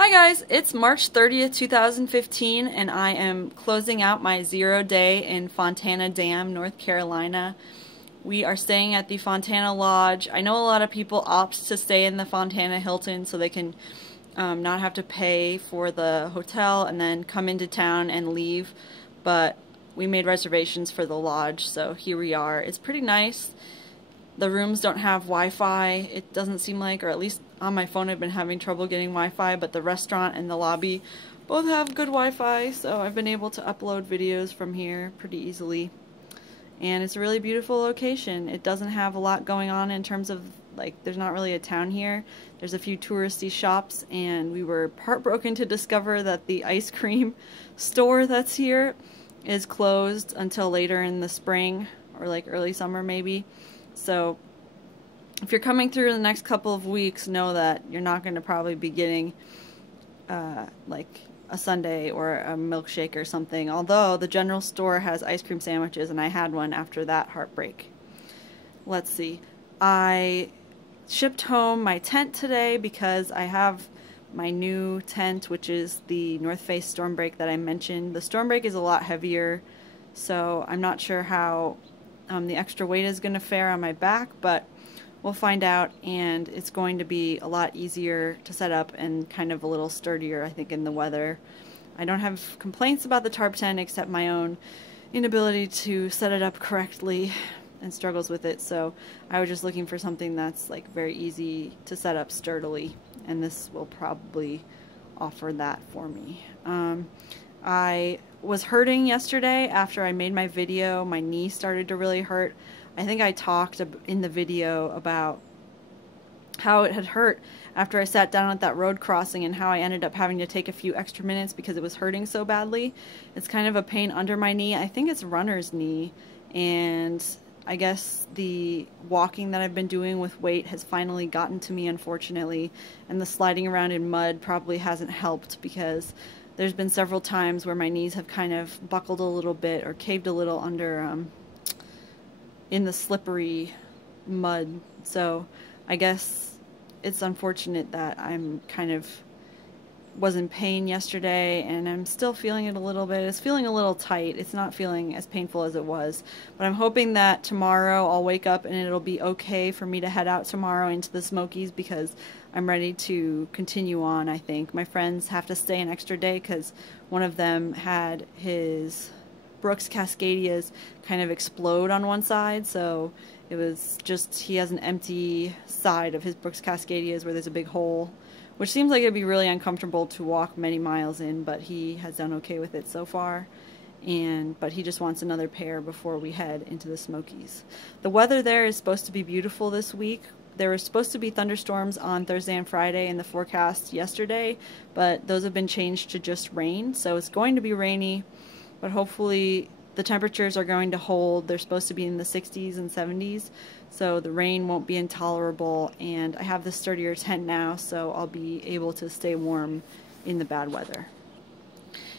Hi guys, it's March 30th, 2015, and I am closing out my 0 day in Fontana Dam, North Carolina. We are staying at the Fontana Lodge. I know a lot of people opt to stay in the Fontana Hilton so they can not have to pay for the hotel and then come into town and leave, but we made reservations for the lodge, so here we are. It's pretty nice. The rooms don't have Wi-Fi, it doesn't seem like, or at least on my phone I've been having trouble getting Wi-Fi, but the restaurant and the lobby both have good Wi-Fi, so I've been able to upload videos from here pretty easily. And it's a really beautiful location. It doesn't have a lot going on in terms of, like, there's not really a town here. There's a few touristy shops, and we were heartbroken to discover that the ice cream store that's here is closed until later in the spring, or like early summer maybe. So if you're coming through in the next couple of weeks, know that you're not going to probably be getting like a sundae or a milkshake or something, although the general store has ice cream sandwiches and I had one after that heartbreak. Let's see. I shipped home my tent today because I have my new tent, which is the North Face Stormbreak that I mentioned. The Stormbreak is a lot heavier, so I'm not sure how the extra weight is going to fare on my back, but we'll find out, and it's going to be a lot easier to set up and kind of a little sturdier, I think, in the weather. I don't have complaints about the tarp tent except my own inability to set it up correctly and struggles with it, so I was just looking for something that's like very easy to set up sturdily, and this will probably offer that for me. I was hurting yesterday after I made my video. My knee started to really hurt. I think I talked in the video about how it had hurt after I sat down at that road crossing and how I ended up having to take a few extra minutes because it was hurting so badly. It's kind of a pain under my knee. I think it's runner's knee, and I guess the walking that I've been doing with weight has finally gotten to me, unfortunately, and the sliding around in mud probably hasn't helped because there's been several times where my knees have kind of buckled a little bit or caved a little under in the slippery mud. So I guess it's unfortunate that I'm kind of was in pain yesterday, and I'm still feeling it a little bit. It's feeling a little tight. It's not feeling as painful as it was, but I'm hoping that tomorrow I'll wake up and it'll be okay for me to head out tomorrow into the Smokies because I'm ready to continue on. I think my friends have to stay an extra day because one of them had his Brooks Cascadias kind of explode on one side, so it was just, he has an empty side of his Brooks Cascadias where there's a big hole, which seems like it'd be really uncomfortable to walk many miles in, but he has done okay with it so far. But he just wants another pair before we head into the Smokies. The weather there is supposed to be beautiful this week. There were supposed to be thunderstorms on Thursday and Friday in the forecast yesterday, but those have been changed to just rain, so it's going to be rainy, but hopefully the temperatures are going to hold. They're supposed to be in the 60s and 70s, so the rain won't be intolerable, and I have the sturdier tent now, so I'll be able to stay warm in the bad weather.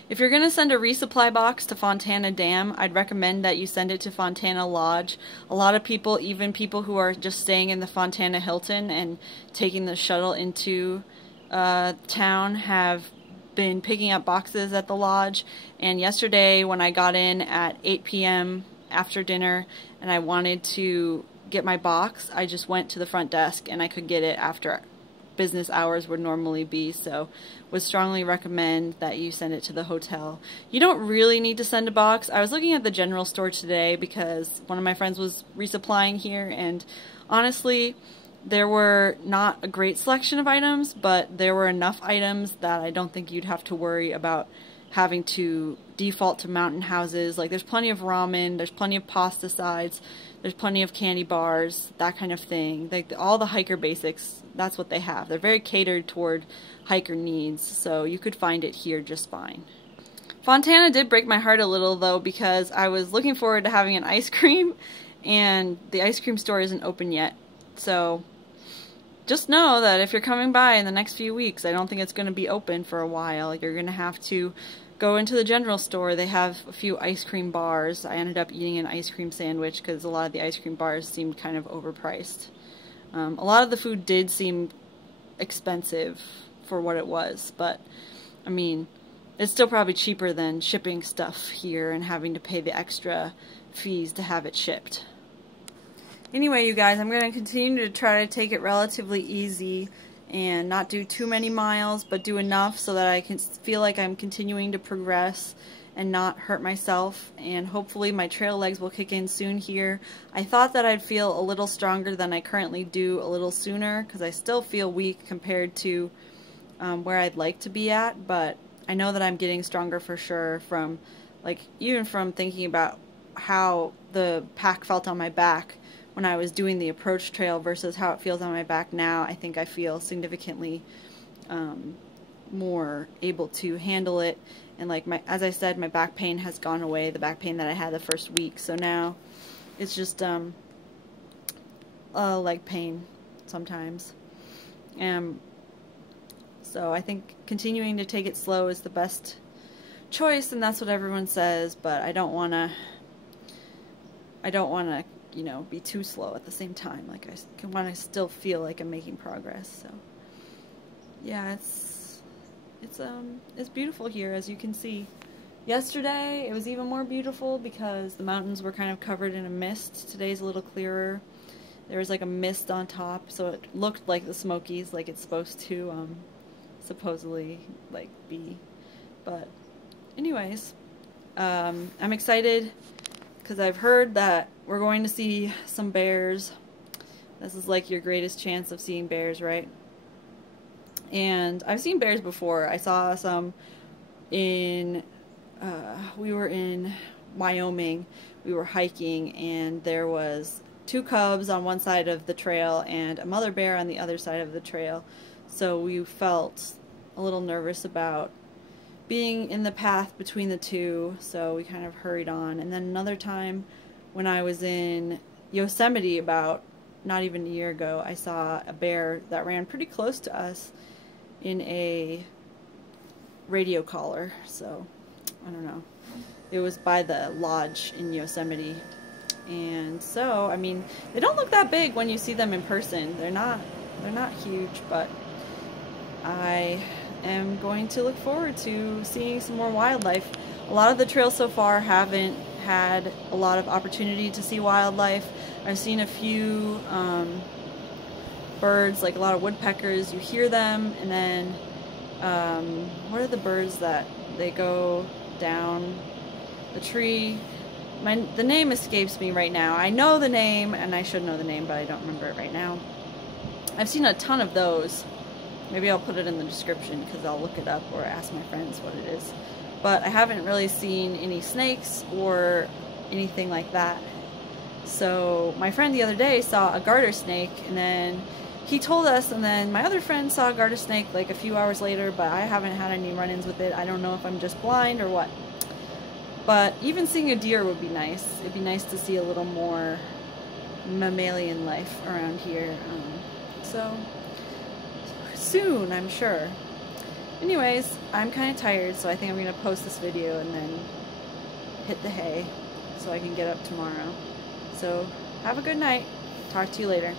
If you're going to send a resupply box to Fontana Dam, I'd recommend that you send it to Fontana Lodge. A lot of people, even people who are just staying in the Fontana Hilton and taking the shuttle into town, have been picking up boxes at the lodge. And yesterday when I got in at 8 p.m. after dinner and I wanted to get my box, I just went to the front desk and I could get it after business hours would normally be, so would strongly recommend that you send it to the hotel. You don't really need to send a box. I was looking at the general store today because one of my friends was resupplying here, and honestly there were not a great selection of items, but there were enough items that I don't think you'd have to worry about having to default to mountain houses. Like, there's plenty of ramen, there's plenty of pasta sides, there's plenty of candy bars, that kind of thing. Like, all the hiker basics, that's what they have. They're very catered toward hiker needs, so you could find it here just fine. Fontana did break my heart a little, though, because I was looking forward to having an ice cream, and the ice cream store isn't open yet. So just know that if you're coming by in the next few weeks, I don't think it's going to be open for a while. You're going to have to go into the general store. They have a few ice cream bars. I ended up eating an ice cream sandwich because a lot of the ice cream bars seemed kind of overpriced. A lot of the food did seem expensive, for what it was, but I mean, it's still probably cheaper than shipping stuff here and having to pay the extra fees to have it shipped. Anyway, you guys, I'm going to continue to try to take it relatively easy and not do too many miles, but do enough so that I can feel like I'm continuing to progress and not hurt myself, and hopefully my trail legs will kick in soon here. I thought that I'd feel a little stronger than I currently do a little sooner, because I still feel weak compared to where I'd like to be at, but I know that I'm getting stronger for sure from, like, even from thinking about how the pack felt on my back when I was doing the approach trail versus how it feels on my back now. I think I feel significantly more able to handle it, and like as I said, my back pain has gone away, the back pain that I had the first week, so now it's just leg pain sometimes. So I think continuing to take it slow is the best choice, and that's what everyone says, but I don't want to you know, be too slow at the same time. Like, I want to still feel like I'm making progress. So yeah, it's beautiful here, as you can see. Yesterday it was even more beautiful because the mountains were kind of covered in a mist. Today's a little clearer. There was like a mist on top, so it looked like the Smokies, like it's supposed to supposedly like be. But anyways, I'm excited because I've heard that we're going to see some bears. This is like your greatest chance of seeing bears, right? And I've seen bears before. I saw some in, we were in Wyoming. We were hiking, and there was 2 cubs on one side of the trail and a mother bear on the other side of the trail. So we felt a little nervous about being in the path between the two, so we kind of hurried on. And then another time when I was in Yosemite about not even a year ago, I saw a bear that ran pretty close to us in a radio collar. So I don't know, it was by the lodge in Yosemite. And so I mean, they don't look that big when you see them in person. They're not huge, but I am going to look forward to seeing some more wildlife. A lot of the trails so far haven't had a lot of opportunity to see wildlife. I've seen a few birds, like a lot of woodpeckers. You hear them, and then what are the birds that they go down the tree? The name escapes me right now. I know the name, and I should know the name, but I don't remember it right now. I've seen a ton of those. Maybe I'll put it in the description because I'll look it up or ask my friends what it is. But I haven't really seen any snakes or anything like that. So my friend the other day saw a garter snake, and then he told us, and then my other friend saw a garter snake like a few hours later, but I haven't had any run-ins with it. I don't know if I'm just blind or what. But even seeing a deer would be nice. It'd be nice to see a little more mammalian life around here. So soon, I'm sure. Anyways, I'm kind of tired, so I think I'm going to post this video and then hit the hay so I can get up tomorrow. So have a good night. Talk to you later.